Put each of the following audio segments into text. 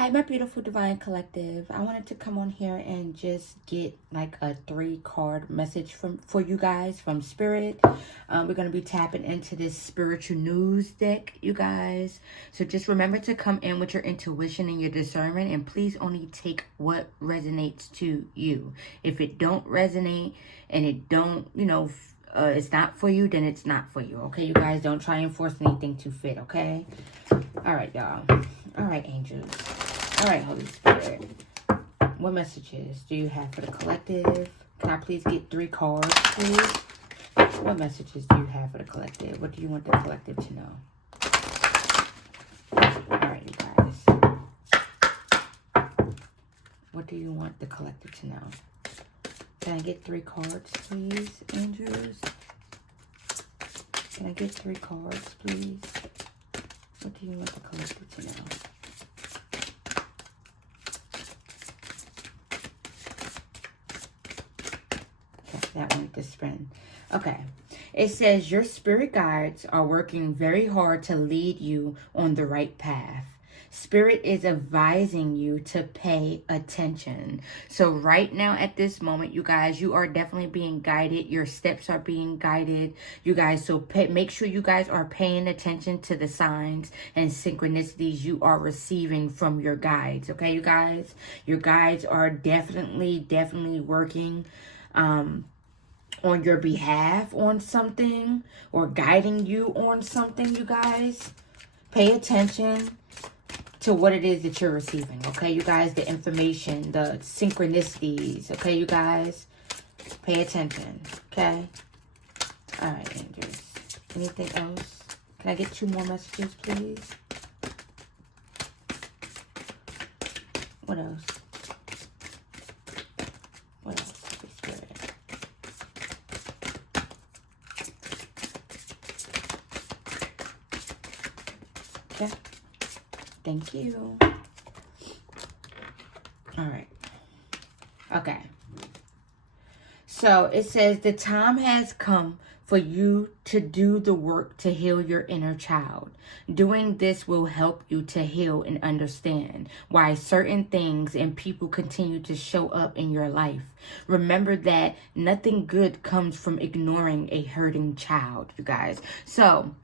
Hi, my beautiful divine collective. I wanted to come on here and just get like a 3-card message for you guys from Spirit. We're going to be tapping into this spiritual news deck, you guys. So just remember to come in with your intuition and your discernment, and please only take what resonates to you. If it don't resonate and it don't, it's not for you, then it's not for you. Okay, you guys, don't try and force anything to fit. Okay. All right, y'all. All right, angels. All right, Holy Spirit. What messages do you have for the collective? Can I please get 3 cards, please? What messages do you have for the collective? What do you want the collective to know? All right, you guys. What do you want the collective to know? Can I get 3 cards, please, angels? Can I get 3 cards, please? What do you want the collective to know? That one to spin. Okay. It says your spirit guides are working very hard to lead you on the right path. Spirit is advising you to pay attention. So right now at this moment, you guys, you are definitely being guided. Your steps are being guided, you guys. So make sure you guys are paying attention to the signs and synchronicities you are receiving from your guides. Okay, you guys? Your guides are definitely working on your behalf on something, or guiding you on something, you guys. Pay attention to what it is that you're receiving, okay, you guys? The information, the synchronicities, okay, you guys? Pay attention, okay? All right, angels. Anything else? Can I get 2 more messages, please? What else? What else? Spirit. Okay. Thank you. All right. Okay. So it says the time has come for you to do the work to heal your inner child. Doing this will help you to heal and understand why certain things and people continue to show up in your life. Remember that nothing good comes from ignoring a hurting child, you guys. So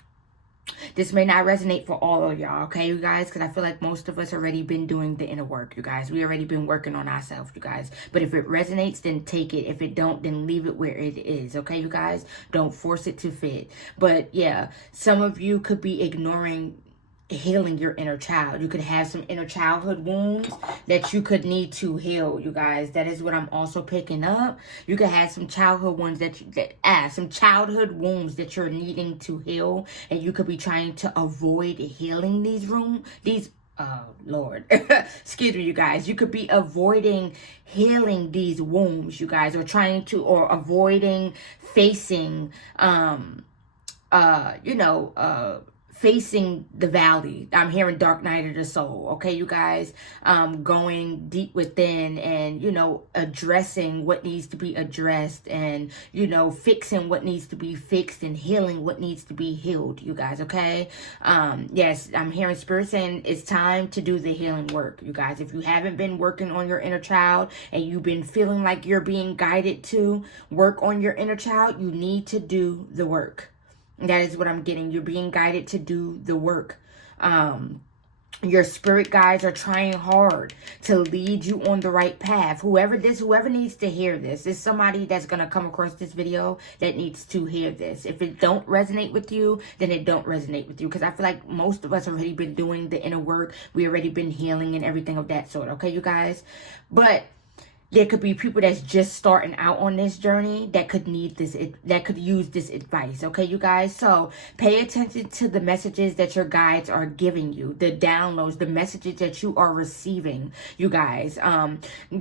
this may not resonate for all of y'all, okay, you guys? Because I feel like most of us already been doing the inner work, you guys. We already been working on ourselves, you guys. But if it resonates, then take it. If it don't, then leave it where it is, okay, you guys? Don't force it to fit. But yeah, some of you could be ignoring healing your inner child. You could have some inner childhood wounds that you could need to heal, you guys. That is what I'm also picking up. You could have some childhood ones some childhood wounds that you're needing to heal, and you could be trying to avoid healing these Lord, excuse me, you guys. You could be avoiding healing these wounds, you guys, or avoiding facing facing the valley. I'm hearing dark night of the soul, okay, you guys? Going deep within and, addressing what needs to be addressed, and, fixing what needs to be fixed, and healing what needs to be healed, you guys, okay? Yes, I'm hearing Spirit saying it's time to do the healing work, you guys. If you haven't been working on your inner child and you've been feeling like you're being guided to work on your inner child, you need to do the work. That is what I'm getting. You're being guided to do the work. Your spirit guides are trying hard to lead you on the right path. Whoever needs to hear this is somebody that's going to come across this video that needs to hear this. If it don't resonate with you, then it don't resonate with you. Because I feel like most of us already been doing the inner work. We already been healing and everything of that sort. Okay, you guys? But there could be people that's just starting out on this journey that could need this, that could use this advice, okay, you guys? So pay attention to the messages that your guides are giving you, the downloads, the messages that you are receiving, you guys.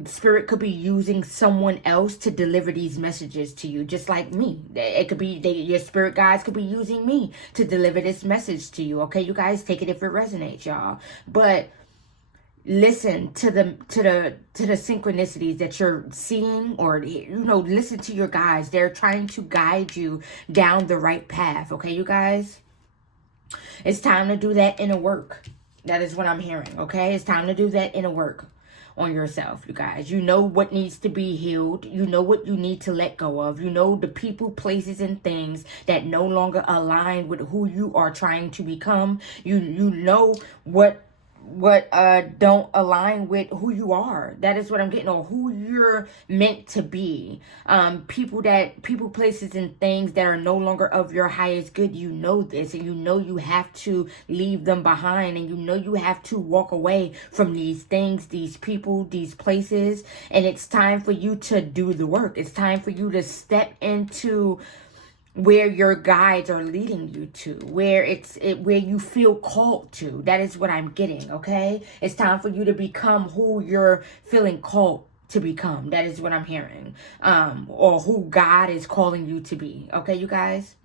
Spirit could be using someone else to deliver these messages to you, just like me. It could be your spirit guides could be using me to deliver this message to you, okay, you guys? Take it if it resonates, y'all. But listen to the synchronicities that you're seeing, or listen to your guides. They're trying to guide you down the right path, okay, you guys? It's time to do that inner work. That is what I'm hearing, okay? It's time to do that inner work on yourself, you guys. You know what needs to be healed. You know what you need to let go of. You know the people, places, and things that no longer align with who you are trying to become. You know what don't align with who you are. That is what I'm getting, or who you're meant to be. People, places, and things that are no longer of your highest good. You know this, and you know you have to leave them behind, and you know you have to walk away from these things, these people, these places, and it's time for you to do the work. It's time for you to step into where your guides are leading you to, where where you feel called to. That is what I'm getting, okay? It's time for you to become who you're feeling called to become. That is what I'm hearing. Or who God is calling you to be. Okay, you guys?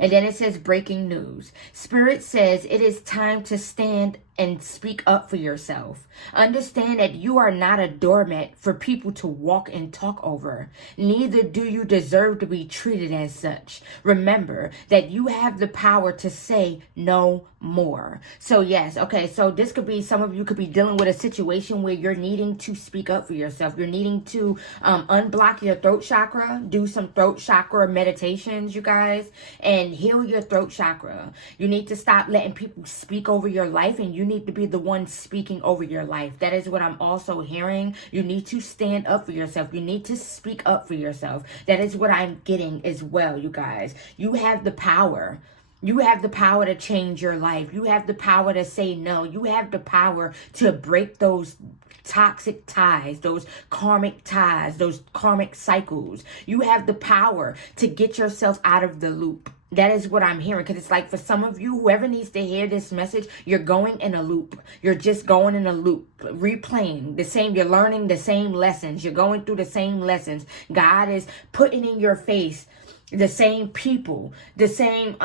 And then it says breaking news. Spirit says it is time to stand and speak up for yourself. Understand that you are not a doormat for people to walk and talk over. Neither do you deserve to be treated as such. Remember that you have the power to say no more. So yes, okay, so this could be, some of you could be dealing with a situation where you're needing to speak up for yourself. You're needing to unblock your throat chakra, do some throat chakra meditations, you guys, and heal your throat chakra. You need to stop letting people speak over your life, and you need to be the one speaking over your life. That is what I'm also hearing. You need to stand up for yourself. You need to speak up for yourself. That is what I'm getting as well, you guys. You have the power. You have the power to change your life. You have the power to say no. You have the power to break those toxic ties, those karmic ties, those karmic cycles. You have the power to get yourself out of the loop. That is what I'm hearing. Because it's like, for some of you, whoever needs to hear this message, you're going in a loop. You're just going in a loop, replaying the same. You're learning the same lessons. You're going through the same lessons. God is putting in your face the same people, the same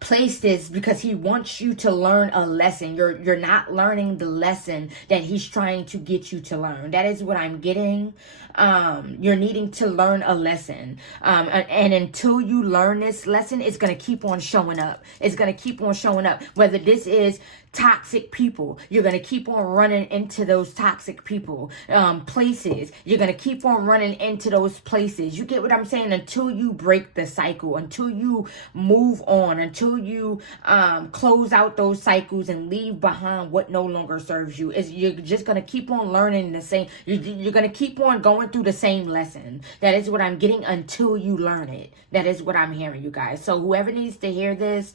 places, because he wants you to learn a lesson. You're not learning the lesson that he's trying to get you to learn. That is what I'm getting. You're needing to learn a lesson. And until you learn this lesson, it's going to keep on showing up. It's going to keep on showing up. Whether this is toxic people, you're going to keep on running into those toxic people. Places, you're going to keep on running into those places. You get what I'm saying? Until you break the cycle, until you move on, until you close out those cycles and leave behind what no longer serves you. You're just going to keep on learning the same. You're going to keep on going through the same lesson. That is what I'm getting, until you learn it. That is what I'm hearing, you guys. So whoever needs to hear this,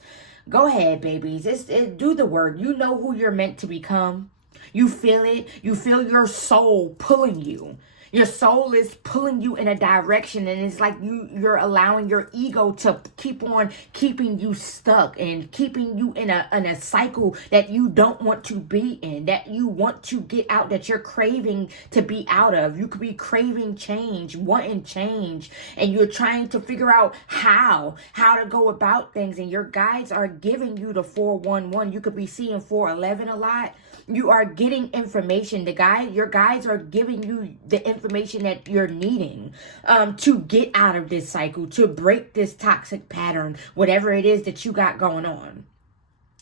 go ahead, babies. Do the work. You know who you're meant to become. You feel it. You feel your soul pulling you. Your soul is pulling you in a direction, and it's like you're allowing your ego to keep on keeping you stuck and keeping you in a cycle that you don't want to be in, that you want to get out, that you're craving to be out of. You could be craving change, wanting change, and you're trying to figure out how to go about things, and your guides are giving you the 411. You could be seeing 411 a lot. You are getting information. Your guides are giving you the information that you're needing to get out of this cycle, to break this toxic pattern, whatever it is that you got going on.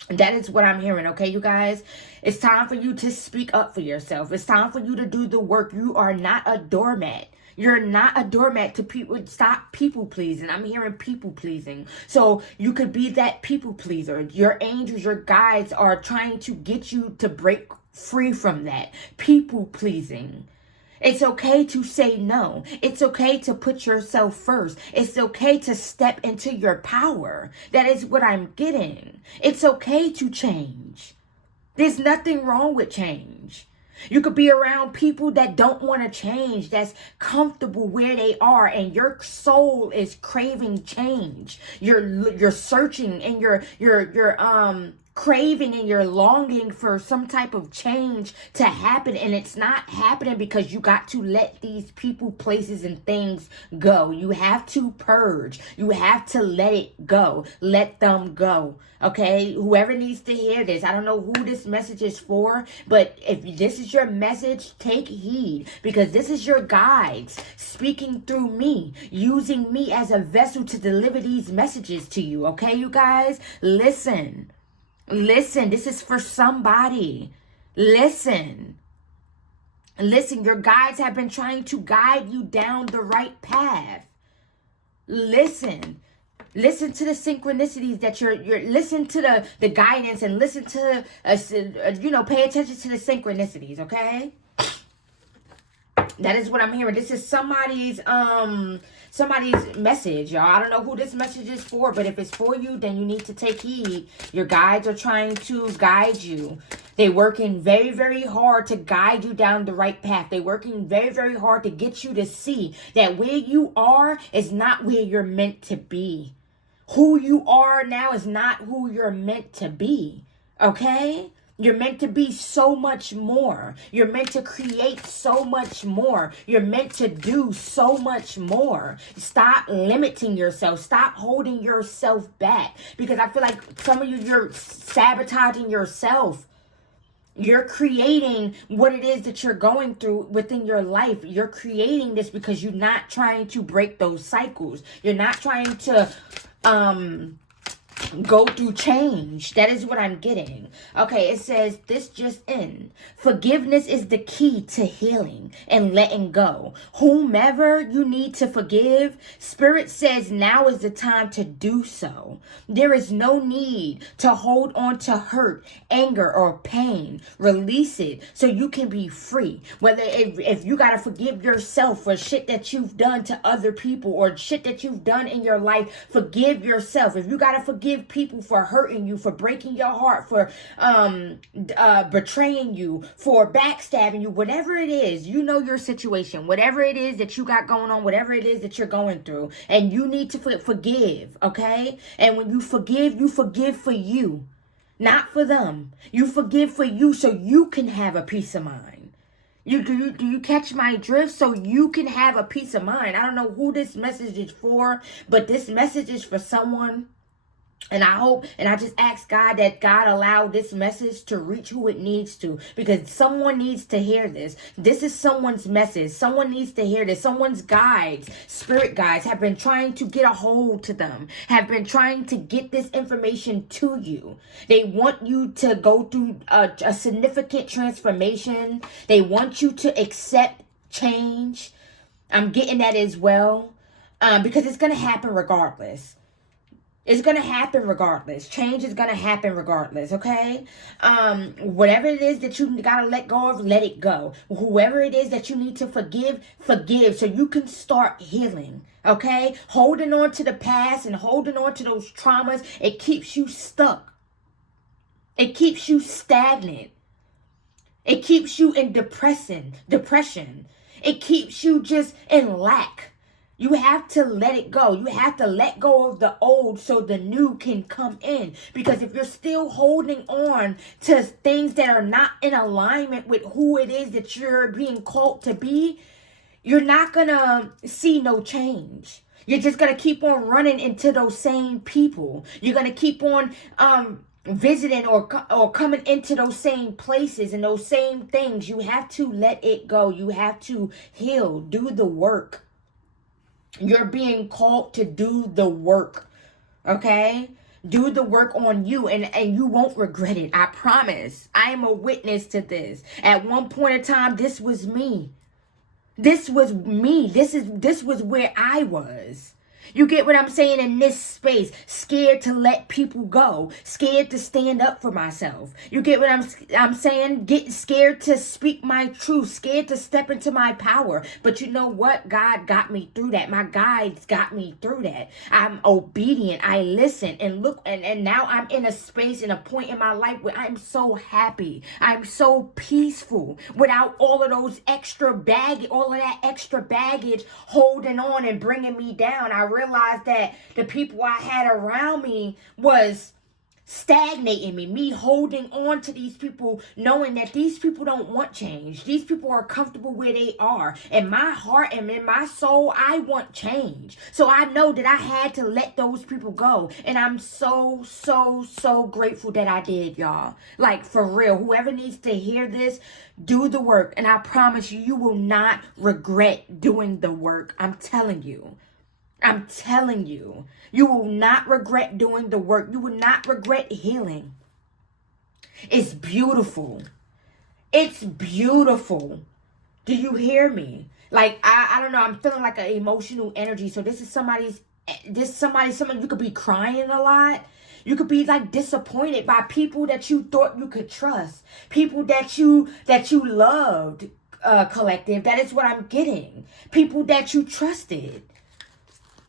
That is what I'm hearing, okay, you guys? It's time for you to speak up for yourself. It's time for you to do the work. You are not a doormat. You're not a doormat to people. Stop people pleasing. I'm hearing people pleasing. So you could be that people pleaser. Your angels, your guides are trying to get you to break free from that people pleasing. It's okay to say no. It's okay to put yourself first. It's okay to step into your power. That is what I'm getting. It's okay to change. There's nothing wrong with change. You could be around people that don't want to change, that's comfortable where they are, and your soul is craving change. You're searching, and you're craving, and you're longing for some type of change to happen, and it's not happening because you got to let these people, places, and things go. You have to purge. You have to let it go. Let them go. Okay, whoever needs to hear this, I don't know who this message is for, but if this is your message, take heed, because this is your guides speaking through me, using me as a vessel to deliver these messages to you. Okay, you guys, listen. Listen, this is for somebody. Listen. Listen, your guides have been trying to guide you down the right path. Listen. Listen to the synchronicities that you're listen to the guidance, and listen to pay attention to the synchronicities, okay? That is what I'm hearing. This is somebody's message, y'all. I don't know who this message is for, but if it's for you, then you need to take heed. Your guides are trying to guide you. They're working very, very hard to guide you down the right path. They're working very, very hard to get you to see that where you are is not where you're meant to be. Who you are now is not who you're meant to be. Okay? You're meant to be so much more. You're meant to create so much more. You're meant to do so much more. Stop limiting yourself. Stop holding yourself back. Because I feel like some of you, you're sabotaging yourself. You're creating what it is that you're going through within your life. You're creating this because you're not trying to break those cycles. You're not trying to go through change. That is what I'm getting. Okay, it says this just in. Forgiveness is the key to healing and letting go. Whomever you need to forgive, Spirit says now is the time to do so. There is no need to hold on to hurt, anger, or pain. Release it so you can be free. Whether if you got to forgive yourself for shit that you've done to other people or shit that you've done in your life, forgive yourself. If you got to forgive people for hurting you, for breaking your heart, for betraying you, for backstabbing you, whatever it is, you know your situation, whatever it is that you got going on, whatever it is that you're going through, and you need to forgive, okay? And when you forgive for you, not for them. You forgive for you so you can have a peace of mind. Do you catch my drift? So you can have a peace of mind. I don't know who this message is for, but this message is for someone. And I hope, and I just ask God that God allow this message to reach who it needs to, because someone needs to hear this. This is someone's message. Someone needs to hear this. Someone's guides, spirit guides, have been trying to get a hold to them, have been trying to get this information to you. They want you to go through a significant transformation. They want you to accept change. I'm getting that as well, because it's going to happen regardless. It's going to happen regardless. Change is going to happen regardless, okay? Whatever it is that you got to let go of, let it go. Whoever it is that you need to forgive, forgive so you can start healing, okay? Holding on to the past and holding on to those traumas, it keeps you stuck. It keeps you stagnant. It keeps you in depression. It keeps you just in lack. You have to let it go. You have to let go of the old so the new can come in. Because if you're still holding on to things that are not in alignment with who it is that you're being called to be, you're not going to see no change. You're just going to keep on running into those same people. You're going to keep on visiting or coming into those same places and those same things. You have to let it go. You have to heal. Do the work. You're being called to do the work, okay? Do the work on you, and you won't regret it. I promise. I am a witness to this. At one point in time, this was me. This was me. This was where I was. You get what I'm saying? In this space, scared to let people go, scared to stand up for myself. You get what I'm saying? Get scared to speak my truth, scared to step into my power. But you know what? God got me through that. My guides got me through that. I'm obedient. I listen and look, and now I'm in a space and a point in my life where I'm so happy. I'm so peaceful without all of those extra baggage, all of that extra baggage holding on and bringing me down. I realized that the people I had around me was stagnating me holding on to these people, knowing that these people don't want change. These people are comfortable where they are. In my heart and in my soul, I want change. So I know that I had to let those people go. And I'm so, so, so grateful that I did, y'all. Like, for real. Whoever needs to hear this, do the work. And I promise you, you will not regret doing the work. I'm telling you. I'm telling you, you will not regret doing the work. You will not regret healing. It's beautiful. It's beautiful. Do you hear me? Like, I don't know. I'm feeling like an emotional energy. So this is somebody, you could be crying a lot. You could be like disappointed by people that you thought you could trust. People that you loved, collective. That is what I'm getting. People that you trusted.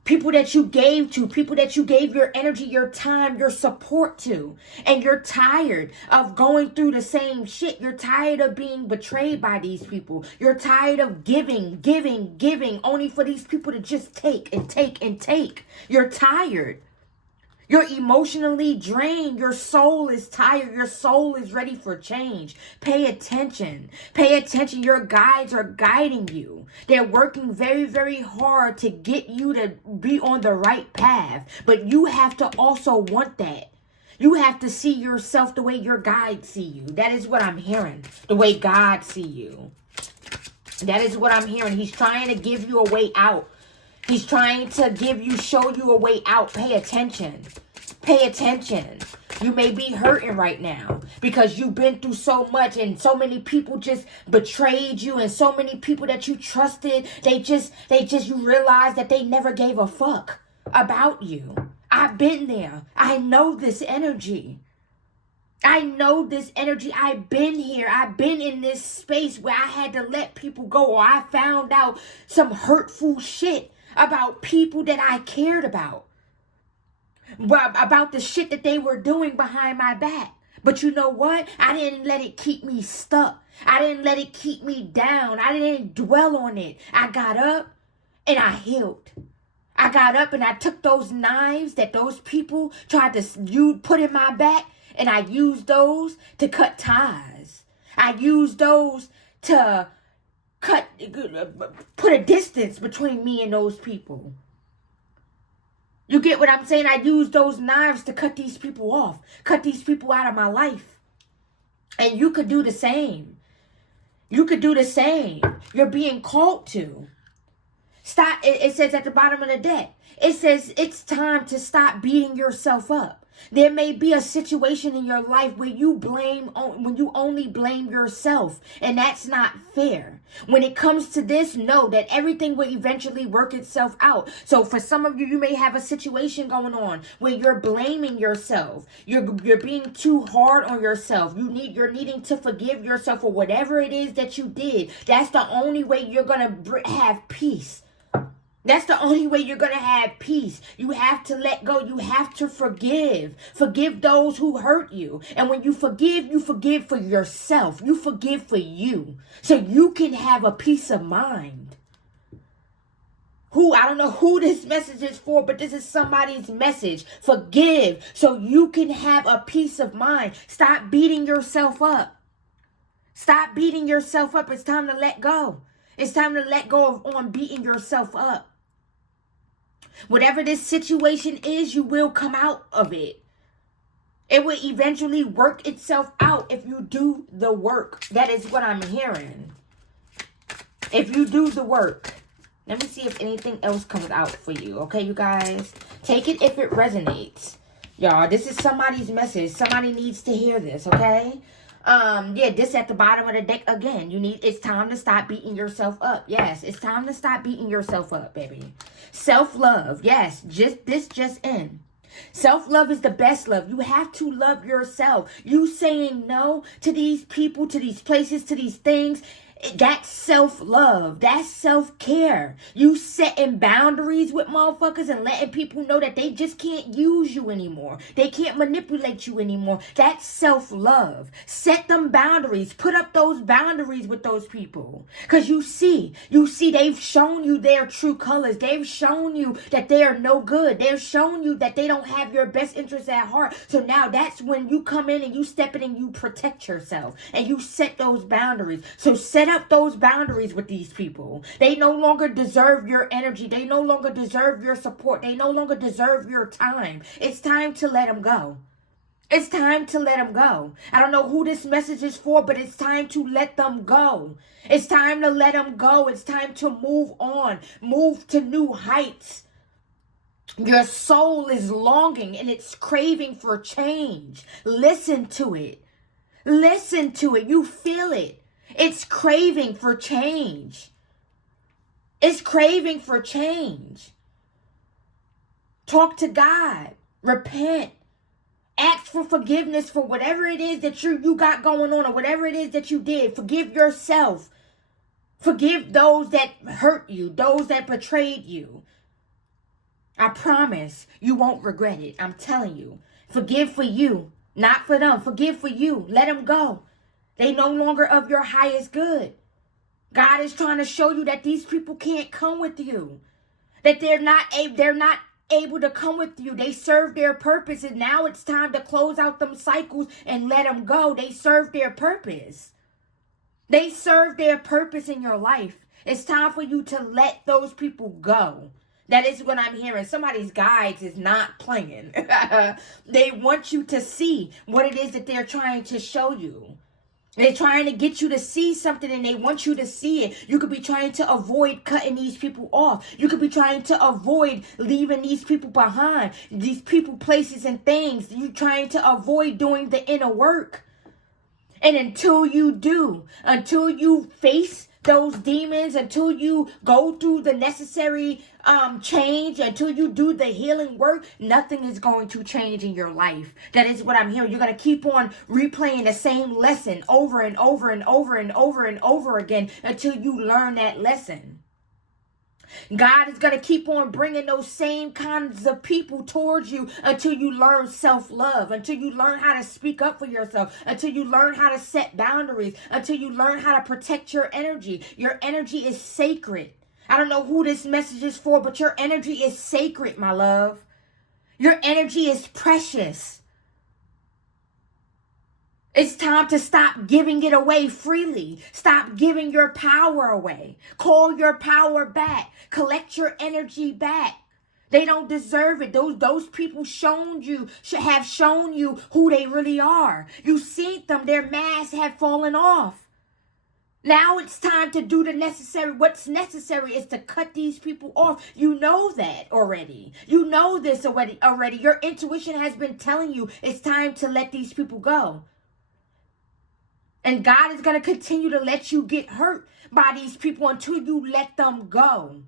People that you gave to, people that you gave your energy, your time, your support to. And you're tired of going through the same shit. You're tired of being betrayed by these people. You're tired of giving, only for these people to just take and take and take. You're tired. You're emotionally drained. Your soul is tired. Your soul is ready for change. Pay attention. Pay attention. Your guides are guiding you. They're working very, very hard to get you to be on the right path. But you have to also want that. You have to see yourself the way your guides see you. That is what I'm hearing. The way God see you. That is what I'm hearing. He's trying to give you a way out. He's trying to show you a way out. Pay attention. Pay attention. You may be hurting right now because you've been through so much and so many people just betrayed you, and so many people that you trusted, you realize that they never gave a fuck about you. I've been there. I know this energy. I know this energy. I've been here. I've been in this space where I had to let people go, or I found out some hurtful shit about people that I cared about the shit that they were doing behind my back. But you know what? I didn't let it keep me stuck. I didn't let it keep me down. I didn't dwell on it. I got up and I healed. I got up and I took those knives that those people tried to put in my back, and I used those to cut ties. I used those to put a distance between me and those people. You get what I'm saying? I used those knives to cut these people off. Cut these people out of my life. And you could do the same. You could do the same. You're being called to. Stop. It says at the bottom of the deck. It says it's time to stop beating yourself up. There may be a situation in your life where you only blame yourself, and that's not fair. When it comes to this, know that everything will eventually work itself out. So for some of you, you may have a situation going on where you're blaming yourself. You're being too hard on yourself. You're needing to forgive yourself for whatever it is that you did. That's the only way you're going to have peace. That's the only way you're going to have peace. You have to let go. You have to forgive. Forgive those who hurt you. And when you forgive for yourself. You forgive for you. So you can have a peace of mind. I don't know who this message is for, but this is somebody's message. Forgive so you can have a peace of mind. Stop beating yourself up. Stop beating yourself up. It's time to let go. It's time to let go on beating yourself up. Whatever this situation is, you will come out of it. It will eventually work itself out if you do the work. That is what I'm hearing. If you do the work. Let me see if anything else comes out for you. Okay, you guys? Take it if it resonates. Y'all, this is somebody's message. Somebody needs to hear this, okay? This at the bottom of the deck again. It's time to stop beating yourself up. Yes, it's time to stop beating yourself up, baby. Self-love. Yes, just in. Self-love is the best love. You have to love yourself. You saying no to these people, to these places, to these things, that's self-love. That's self-care. You setting boundaries with motherfuckers and letting people know that they just can't use you anymore. They can't manipulate you anymore. That's self-love. Set them boundaries. Put up those boundaries with those people. Because you see they've shown you their true colors. They've shown you that they are no good. They've shown you that they don't have your best interests at heart. So now that's when you come in and you step in and you protect yourself. And you set those boundaries. So set up those boundaries with these people. They no longer deserve your energy. They no longer deserve your support. They no longer deserve your time. It's time to let them go. It's time to let them go. I don't know who this message is for, but it's time to let them go. It's time to let them go. It's time to move on. Move to new heights. Your soul is longing and it's craving for change. Listen to it. Listen to it. You feel it. It's craving for change. It's craving for change. Talk to God. Repent. Ask for forgiveness for whatever it is that you got going on, or whatever it is that you did. Forgive yourself. Forgive those that hurt you, those that betrayed you. I promise you won't regret it. I'm telling you. Forgive for you, not for them. Forgive for you. Let them go. They no longer of your highest good. God is trying to show you that these people can't come with you. That they're not able to come with you. They serve their purpose, and now it's time to close out them cycles and let them go. They serve their purpose. They serve their purpose in your life. It's time for you to let those people go. That is what I'm hearing. Somebody's guides is not playing. They want you to see what it is that they're trying to show you. They're trying to get you to see something, and they want you to see it. You could be trying to avoid cutting these people off. You could be trying to avoid leaving these people behind. These people, places, and things. You're trying to avoid doing the inner work. And until you do, until you face those demons, until you go through the necessary change, until you do the healing work, nothing is going to change in your life. That is what I'm hearing. You're going to keep on replaying the same lesson over and over and over and over and over again until you learn that lesson. God is going to keep on bringing those same kinds of people towards you until you learn self-love, until you learn how to speak up for yourself, until you learn how to set boundaries, until you learn how to protect your energy. Your energy is sacred. I don't know who this message is for, but your energy is sacred, my love. Your energy is precious. It's time to stop giving it away freely. Stop giving your power away. Call your power back. Collect your energy back. They don't deserve it. Those people should have shown you who they really are. You seen them. Their masks have fallen off. Now it's time to do the necessary. What's necessary is to cut these people off. You know that already. You know this already. Your intuition has been telling you it's time to let these people go. And God is going to continue to let you get hurt by these people until you let them go.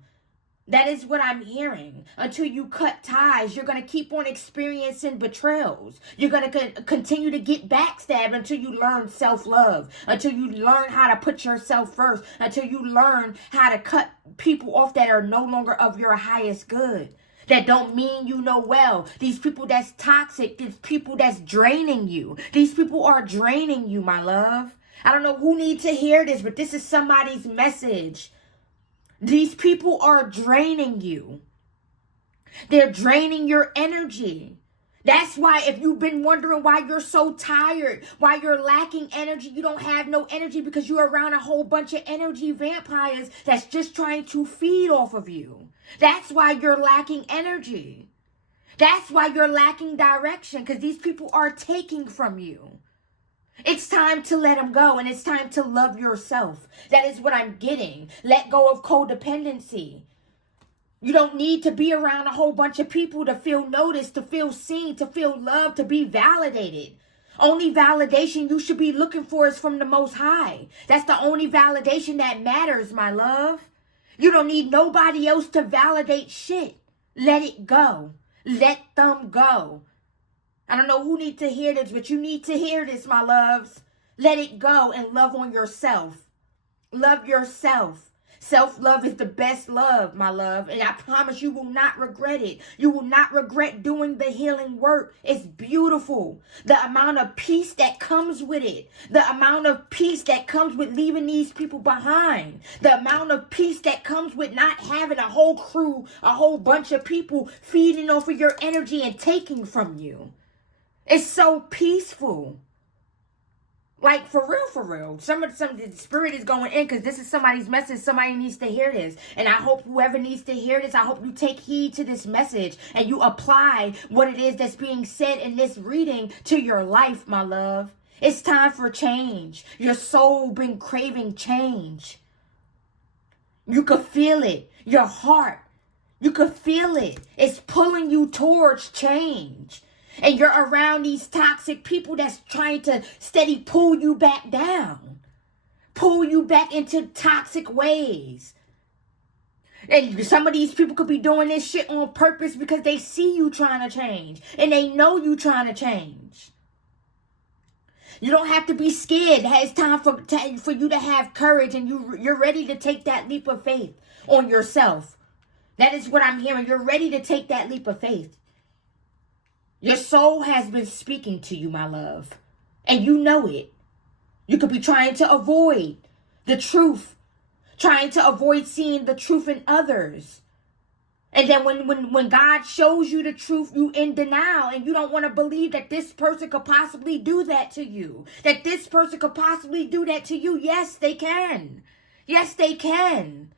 That is what I'm hearing. Until you cut ties, you're going to keep on experiencing betrayals. You're going to continue to get backstabbed until you learn self-love. Until you learn how to put yourself first. Until you learn how to cut people off that are no longer of your highest good. That don't mean you know well. These people that's toxic. These people that's draining you. These people are draining you, my love. I don't know who needs to hear this, but this is somebody's message. These people are draining you. They're draining your energy. That's why if you've been wondering why you're so tired, why you're lacking energy, you don't have no energy because you're around a whole bunch of energy vampires that's just trying to feed off of you. That's why you're lacking energy. That's why you're lacking direction, because these people are taking from you. It's time to let them go, and it's time to love yourself. That is what I'm getting. Let go of codependency. You don't need to be around a whole bunch of people to feel noticed, to feel seen, to feel loved, to be validated. Only validation you should be looking for is from the Most High. That's the only validation that matters, my love. You don't need nobody else to validate shit. Let it go. Let them go. I don't know who needs to hear this, but you need to hear this, my loves. Let it go and love on yourself. Love yourself. Self-love is the best love, my love. And I promise you will not regret it. You will not regret doing the healing work. It's beautiful. The amount of peace that comes with it. The amount of peace that comes with leaving these people behind. The amount of peace that comes with not having a whole crew, a whole bunch of people feeding off of your energy and taking from you. It's so peaceful. Like, for real. Some of the spirit is going in because this is somebody's message. Somebody needs to hear this. And I hope whoever needs to hear this, I hope you take heed to this message and you apply what it is that's being said in this reading to your life, my love. It's time for change. Your soul been craving change. You could feel it. Your heart. You could feel it. It's pulling you towards change. And you're around these toxic people that's trying to steady pull you back down. Pull you back into toxic ways. And some of these people could be doing this shit on purpose because they see you trying to change. And they know you trying to change. You don't have to be scared. It's time for you to have courage, and you're ready to take that leap of faith on yourself. That is what I'm hearing. You're ready to take that leap of faith. Your soul has been speaking to you, my love. And you know it. You could be trying to avoid the truth. Trying to avoid seeing the truth in others. And then when God shows you the truth, you in denial. And you don't want to believe that this person could possibly do that to you. That this person could possibly do that to you. Yes, they can. Yes, they can.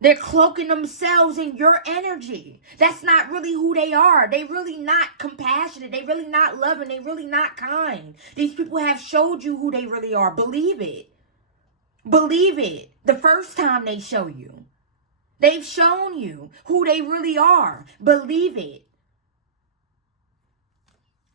They're cloaking themselves in your energy. That's not really who they are. They really not compassionate. They really not loving. They really not kind. These people have showed you who they really are. Believe it. Believe it. The first time they show you. They've shown you who they really are. Believe it.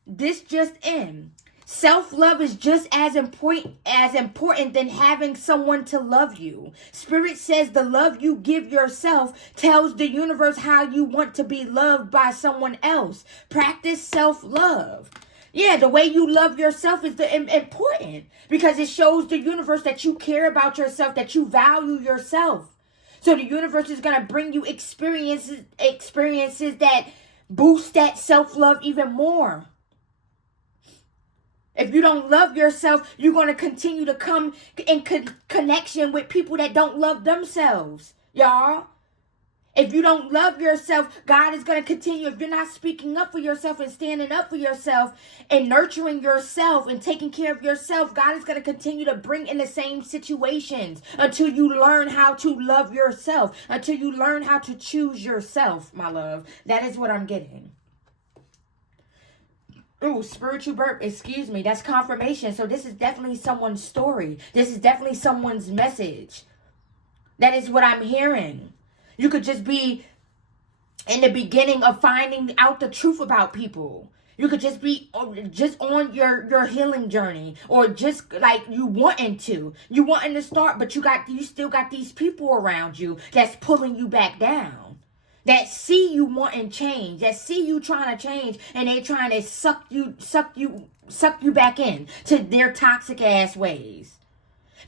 This just in. Self-love is just as important than having someone to love you. Spirit says the love you give yourself tells the universe how you want to be loved by someone else. Practice self-love. Yeah, the way you love yourself is important because it shows the universe that you care about yourself, that you value yourself. So the universe is going to bring you experiences that boost that self-love even more. If you don't love yourself, you're going to continue to come in connection with people that don't love themselves, y'all. If you don't love yourself, God is going to continue. If you're not speaking up for yourself and standing up for yourself and nurturing yourself and taking care of yourself, God is going to continue to bring in the same situations until you learn how to love yourself, until you learn how to choose yourself, my love. That is what I'm getting. Ooh, spiritual burp, excuse me. That's confirmation. So this is definitely someone's story. This is definitely someone's message. That is what I'm hearing. You could just be in the beginning of finding out the truth about people. You could just be just on your healing journey, or just like you wanting to start, but you still got these people around you that's pulling you back down, that see you wanting change, that see you trying to change, and they trying to suck you back in to their toxic ass ways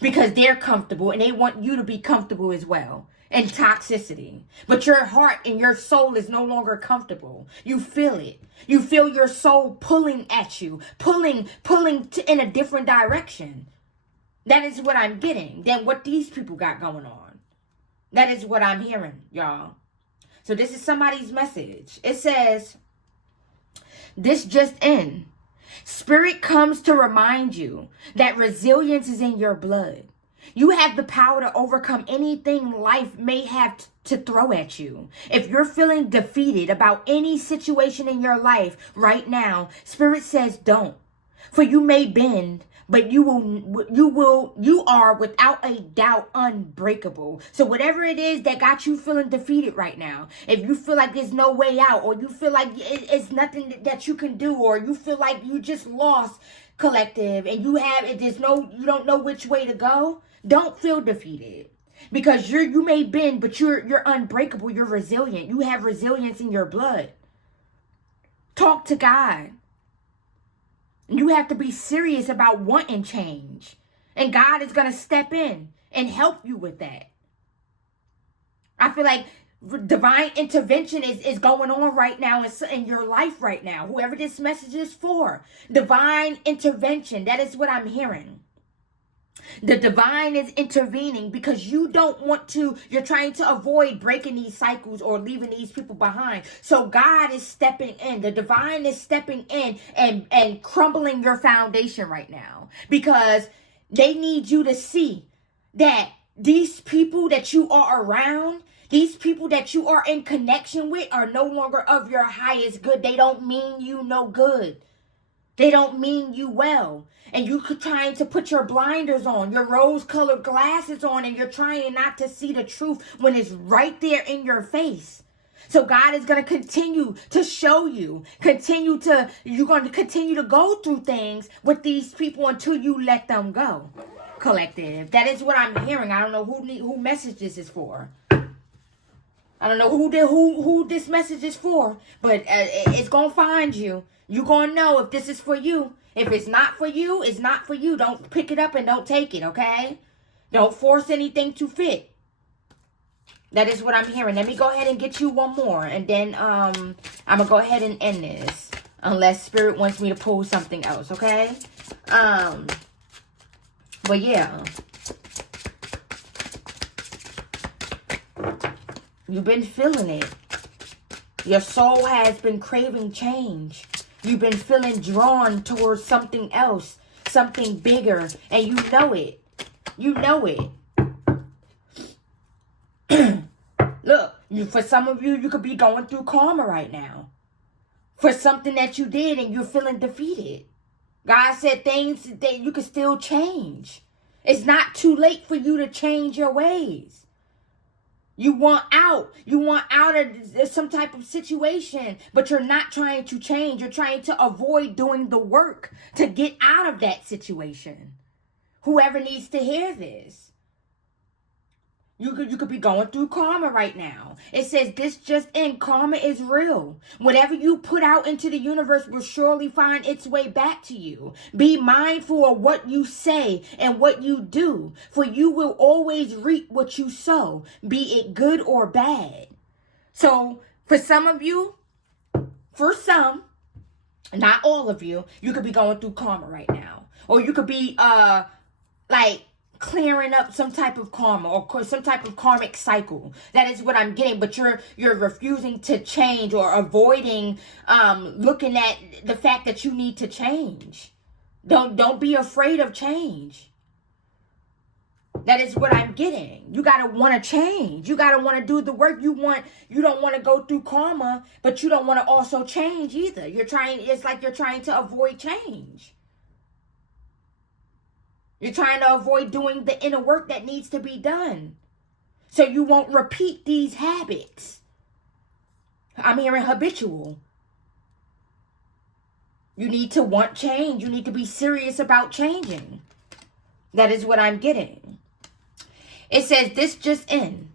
because they're comfortable and they want you to be comfortable as well. And toxicity. But your heart and your soul is no longer comfortable. You feel it. You feel your soul pulling at you. Pulling in a different direction. That is what I'm getting than what these people got going on. That is what I'm hearing, y'all. So this is somebody's message. It says, this just in. Spirit comes to remind you that resilience is in your blood. You have the power to overcome anything life may have to throw at you. If you're feeling defeated about any situation in your life right now, Spirit says don't. For you may bend, but you are without a doubt unbreakable. So whatever it is that got you feeling defeated right now, if you feel like there's no way out, or you feel like it's nothing that you can do, or you feel like you just lost, collective, and you don't know which way to go, don't feel defeated. Because you may bend, but you're unbreakable, you're resilient. You have resilience in your blood. Talk to God. You have to be serious about wanting change. And God is going to step in and help you with that. I feel like divine intervention is going on right now in your life right now. Whoever this message is for. Divine intervention. That is what I'm hearing. The divine is intervening because you're trying to avoid breaking these cycles or leaving these people behind. So God is stepping in. The divine is stepping in and crumbling your foundation right now, because they need you to see that these people that you are around, these people that you are in connection with, are no longer of your highest good. They don't mean you no good. They don't mean you well. And you're trying to put your blinders on, your rose-colored glasses on, and you're trying not to see the truth when it's right there in your face. So God is going to continue to show you, you're going to continue to go through things with these people until you let them go. Collective. That is what I'm hearing. I don't know who message this is for. I don't know who this message is for, but it's going to find you. You're going to know if this is for you. If it's not for you, it's not for you. Don't pick it up and don't take it, okay? Don't force anything to fit. That is what I'm hearing. Let me go ahead and get you one more. And then I'm going to go ahead and end this. Unless Spirit wants me to pull something else, okay? But yeah. You've been feeling it. Your soul has been craving change. You've been feeling drawn towards something else. Something bigger. And you know it. You know it. Look, for some of you, you could be going through karma right now. For something that you did and you're feeling defeated. God said things that you could still change. It's not too late for you to change your ways. You want out. You want out of some type of situation, but you're not trying to change. You're trying to avoid doing the work to get out of that situation. Whoever needs to hear this. You could be going through karma right now. It says this just in, karma is real. Whatever you put out into the universe will surely find its way back to you. Be mindful of what you say and what you do, for you will always reap what you sow, be it good or bad. So for some of you, not all of you, you could be going through karma right now. Or you could be clearing up some type of karma or some type of karmic cycle. That is what I'm getting. But you're refusing to change or avoiding looking at the fact that you need to change. Don't be afraid of change. That is what I'm getting. You gotta want to change. You gotta want to do the work. You don't want to go through karma, but you don't want to also change either. It's like you're trying to avoid change. You're trying to avoid doing the inner work that needs to be done. So you won't repeat these habits. I'm hearing habitual. You need to want change. You need to be serious about changing. That is what I'm getting. It says this just in.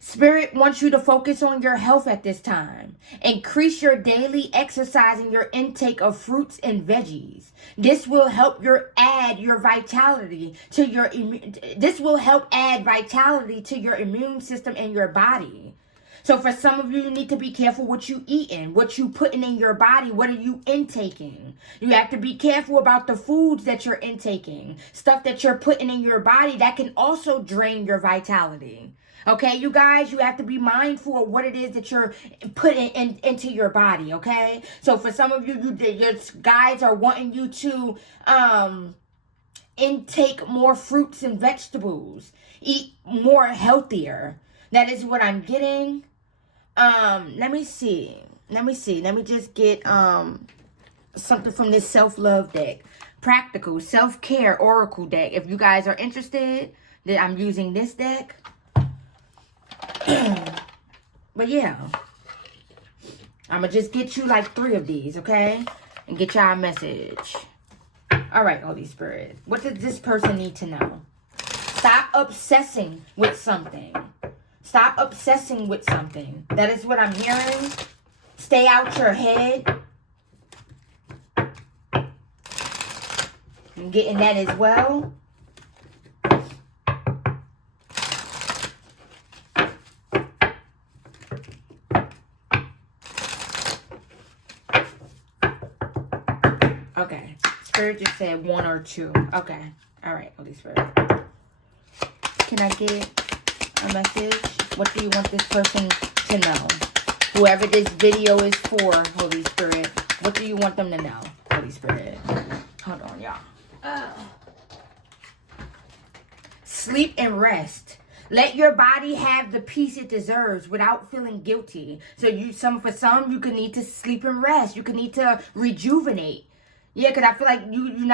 Spirit wants you to focus on your health at this time. Increase your daily exercise and your intake of fruits and veggies. This will help add vitality to your immune system and your body. So for some of you, you need to be careful what you eating, what you putting in your body. What are you intaking? You have to be careful about the foods that you're intaking. Stuff that you're putting in your body that can also drain your vitality. Okay, you guys, you have to be mindful of what it is that you're putting into your body, okay? So for some of you, your guides are wanting you to intake more fruits and vegetables. Eat more healthier. That is what I'm getting. Let me see. Let me just get something from this self-love deck. Practical self-care oracle deck. If you guys are interested, that I'm using this deck. But yeah, I'm gonna just get you like 3 of these, okay? And get y'all a message. All right, Holy Spirit. What does this person need to know? Stop obsessing with something. Stop obsessing with something. That is what I'm hearing. Stay out your head. I'm getting that as well. Okay. Spirit just said 1 or 2. Okay. All right, Holy Spirit. Can I get a message? What do you want this person to know? Whoever this video is for, Holy Spirit, what do you want them to know, Holy Spirit? Hold on, y'all. Sleep and rest. Let your body have the peace it deserves without feeling guilty. So for some, you could need to sleep and rest. You could need to rejuvenate. Yeah, because I feel like you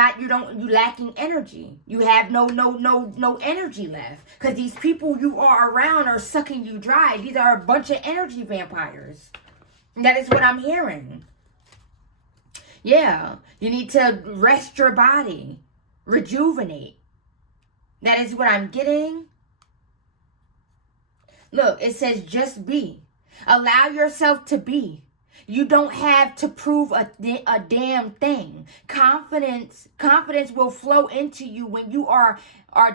lacking energy. You have no energy left. Because these people you are around are sucking you dry. These are a bunch of energy vampires. That is what I'm hearing. Yeah, you need to rest your body, rejuvenate. That is what I'm getting. Look, it says just be. Allow yourself to be. You don't have to prove a damn thing. Confidence will flow into you when you are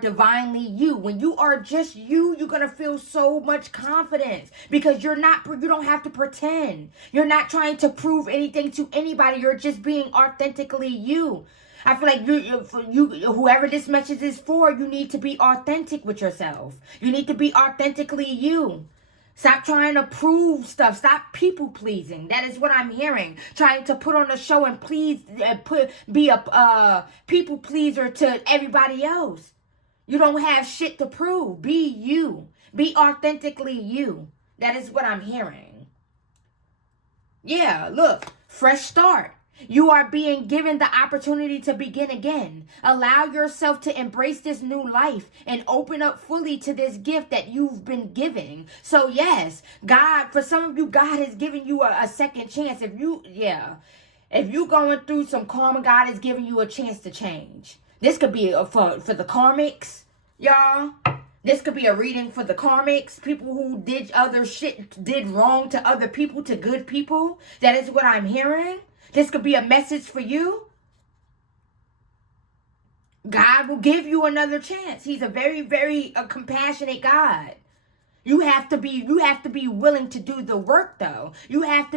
divinely you. When you are just you, you're going to feel so much confidence because you don't have to pretend. You're not trying to prove anything to anybody. You're just being authentically you. I feel like whoever this message is for, you need to be authentic with yourself. You need to be authentically you. Stop trying to prove stuff. Stop people pleasing. That is what I'm hearing. Trying to put on a show and be a people pleaser to everybody else. You don't have shit to prove. Be you. Be authentically you. That is what I'm hearing. Yeah, look, fresh start. You are being given the opportunity to begin again. Allow yourself to embrace this new life and open up fully to this gift that you've been giving. So yes, God, for some of you, God has given you a second chance. If you going through some karma, God is giving you a chance to change. This could be for the karmics, y'all. This could be a reading for the karmics, people who did wrong to other people, to good people. That is what I'm hearing. This could be a message for you. God will give you another chance. He's a very, very compassionate God. You have to be willing to do the work though. You have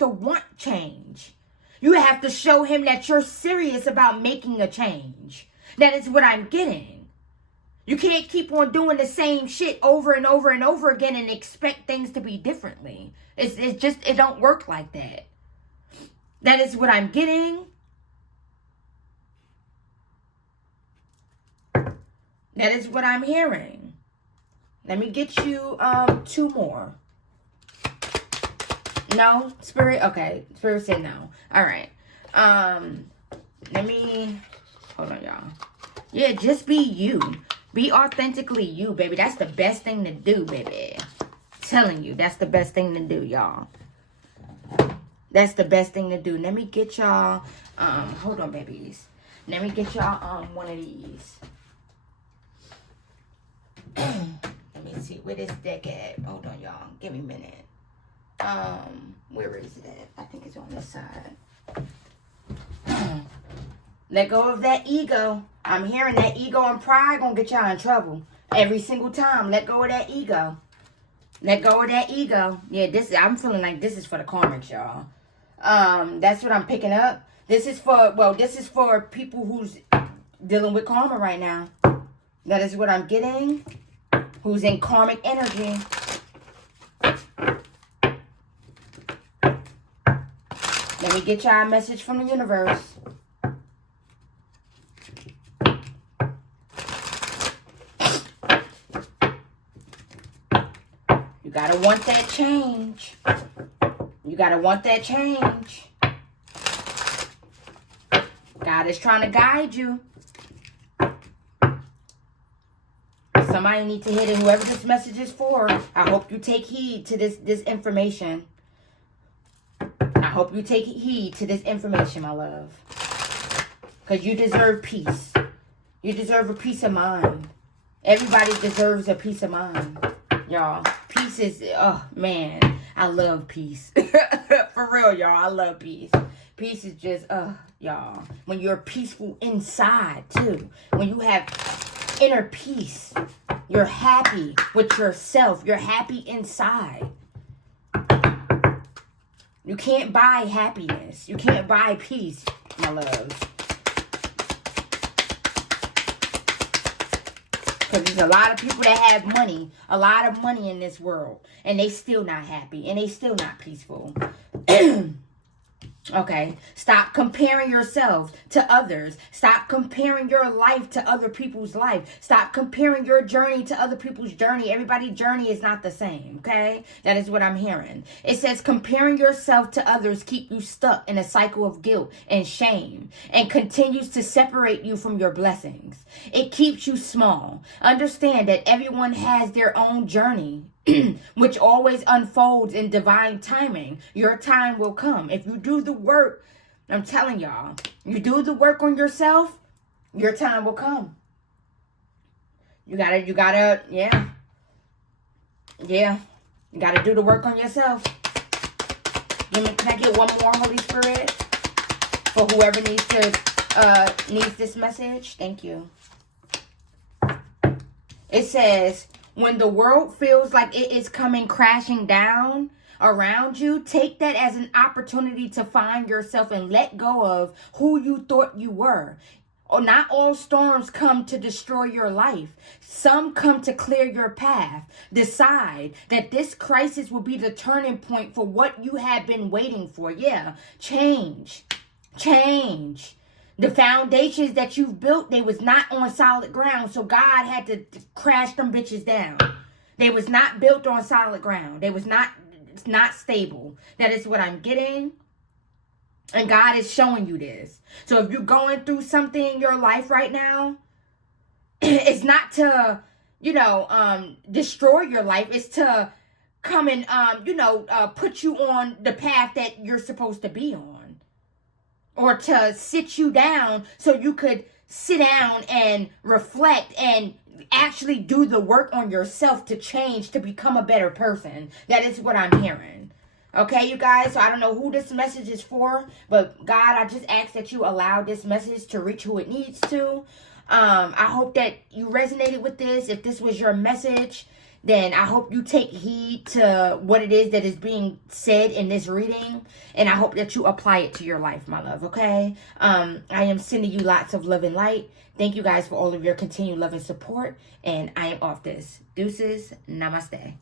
to want change. You have to show him that you're serious about making a change. That is what I'm getting. You can't keep on doing the same shit over and over and over again and expect things to be differently. It don't work like that. That is what I'm getting. That is what I'm hearing. Let me get you 2 more. No? Spirit? Okay. Spirit said no. Alright. Let me... Hold on, y'all. Yeah, just be you. Be authentically you, baby. That's the best thing to do, baby. I'm telling you, that's the best thing to do, y'all. That's the best thing to do. Let me get y'all, hold on, babies. Let me get y'all, one of these. Let me see, where this deck at? Hold on, y'all. Give me a minute. Where is it at? I think it's on this side. Let go of that ego. I'm hearing that ego and pride gonna get y'all in trouble. Every single time. Let go of that ego. Let go of that ego. Yeah, I'm feeling like this is for the karmics, y'all. That's what I'm picking up. This is for people who's dealing with karma right now. That is what I'm getting. Who's in karmic energy. Let me get y'all a message from the universe. You gotta want that change. You gotta want that change. God is trying to guide you. Somebody needs to hit it. Whoever this message is for, I hope you take heed to this information. I hope you take heed to this information, my love. Because you deserve peace. You deserve a peace of mind. Everybody deserves a peace of mind. Y'all, peace is, oh man, I love peace. For real, y'all, I love peace. Peace is just, y'all, when you're peaceful inside too. When you have inner peace, you're happy with yourself. You're happy inside. You can't buy happiness. You can't buy peace, my love. Because there's a lot of people that have money, a lot of money in this world, and they still not happy, and they still not peaceful. Okay, stop comparing yourself to others. Stop comparing your life to other people's life. Stop comparing your journey to other people's journey. Everybody's journey is not the same, okay? That is what I'm hearing. It says comparing yourself to others keep you stuck in a cycle of guilt and shame and continues to separate you from your blessings. It keeps you small. Understand that everyone has their own journey, which always unfolds in divine timing. Your time will come. If you do the work, I'm telling y'all, you do the work on yourself, your time will come. You gotta, yeah. You gotta do the work on yourself. Can I get one more, Holy Spirit? For whoever needs this message. Thank you. It says, when the world feels like it is coming crashing down around you, take that as an opportunity to find yourself and let go of who you thought you were. Or not all storms come to destroy your life. Some come to clear your path. Decide that this crisis will be the turning point for what you have been waiting for. Yeah, change. The foundations that you've built, they was not on solid ground. So God had to crash them bitches down. They was not built on solid ground. They was not stable. That is what I'm getting. And God is showing you this. So if you're going through something in your life right now, it's not to, destroy your life. It's to come and, put you on the path that you're supposed to be on. Or to sit you down so you could sit down and reflect and actually do the work on yourself to change, to become a better person. That is what I'm hearing. Okay, you guys? So I don't know who this message is for, but God, I just ask that you allow this message to reach who it needs to. I hope that you resonated with this. If this was your message, then I hope you take heed to what it is that is being said in this reading. And I hope that you apply it to your life, my love, okay? I am sending you lots of love and light. Thank you guys for all of your continued love and support. And I am off this. Deuces. Namaste.